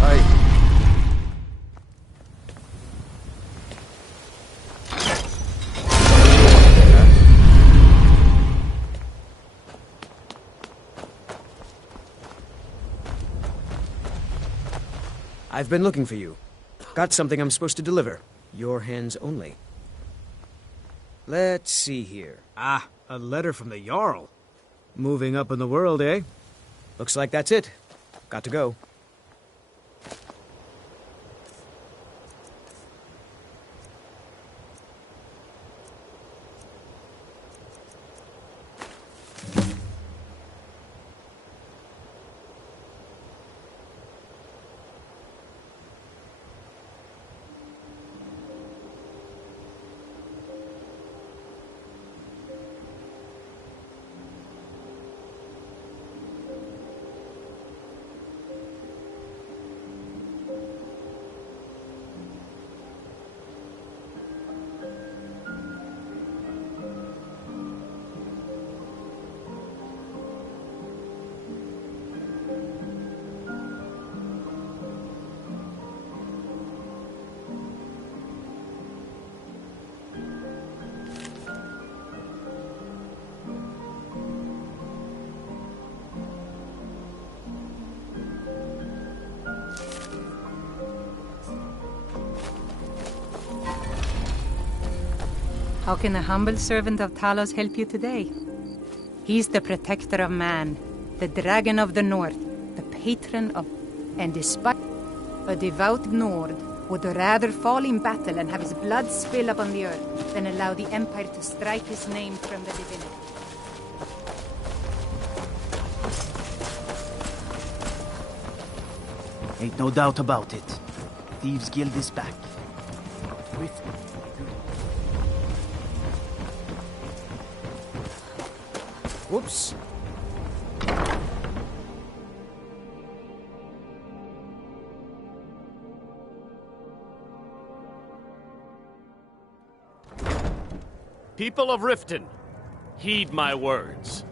Hi. I've been looking for you. Got something I'm supposed to deliver. Your hands only. Let's see here. Ah, a letter from the Jarl. Moving up in the world, eh? Looks like that's it. Got to go. How can a humble servant of Talos help you today? He's the protector of man, the dragon of the north, the patron of... And despite a devout Nord would rather fall in battle and have his blood spill upon the earth than allow the Empire to strike his name from the divinity. Ain't no doubt about it. Thieves' Guild is back. Whoops. People of Riften, heed my words.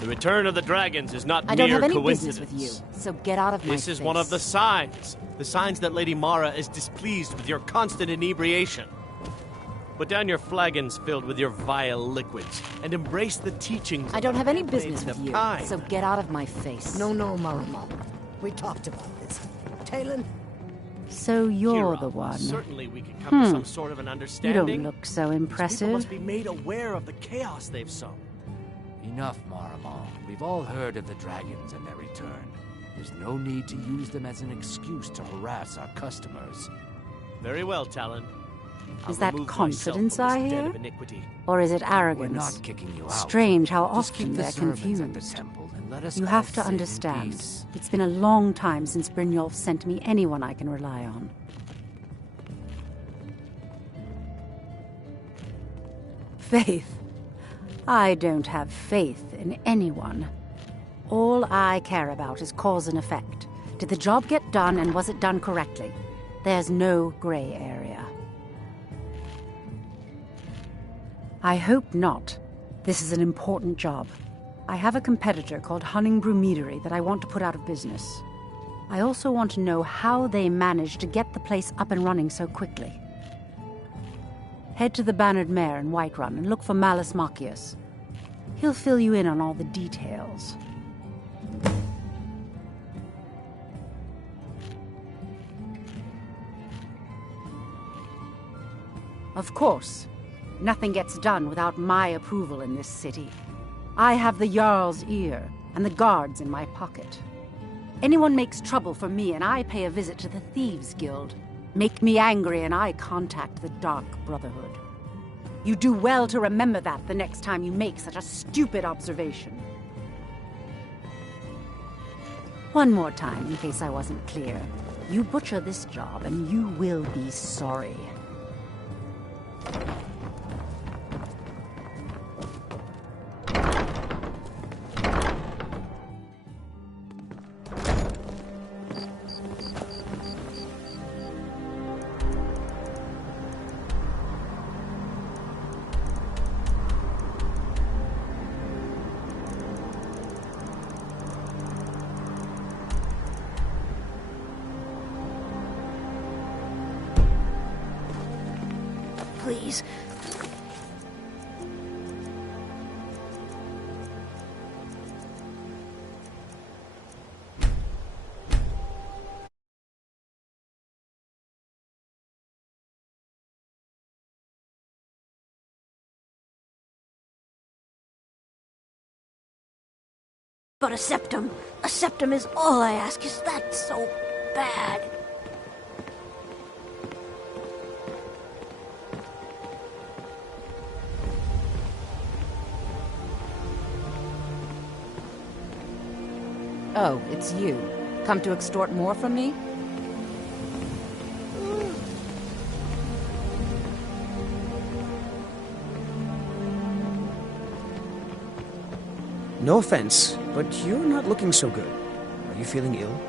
The return of the dragons is not I don't mere have any coincidence. business with you, so get out of my face. This is one of the signs that Lady Mara is displeased with your constant inebriation. Put down your flagons filled with your vile liquids and embrace the teachings. I don't have any business of with you, kind. so get out of my face. No, Maramo. We talked about this. Talon? So you're Kira, the one. Certainly we can come to some sort of an You understanding. don't look so These impressive. people must be made aware of the chaos they've sown. Enough, Maramo. We've all heard of the dragons and their return. There's no need to use them as an excuse to harass our customers. Very well, Talon. Is I'll that remove confidence myself I from this den hear? of iniquity. Or is it arrogance? We're not kicking you out. Strange how Just often keep the they're servants confused. at the temple and let us You all have to sit in understand. peace. It's been a long time since Brynjolf sent me anyone I can rely on. Faith? I don't have faith in anyone. All I care about is cause and effect. Did the job get done, and was it done correctly? There's no gray area. I hope not. This is an important job. I have a competitor called Hunningbrew Meadery that I want to put out of business. I also want to know how they managed to get the place up and running so quickly. Head to the Bannered Mare in Whiterun and look for Malus Machius. He'll fill you in on all the details. Of course, nothing gets done without my approval in this city. I have the Jarl's ear and the guards in my pocket. Anyone makes trouble for me and I pay a visit to the Thieves' Guild. Make me angry and I contact the Dark Brotherhood. You do well to remember that the next time you make such a stupid observation. One more time, in case I wasn't clear. You butcher this job and you will be sorry. please. But a septum is all I ask. Is that so bad? Oh, it's you. Come to extort more from me? No offense, but you're not looking so good. Are you feeling ill?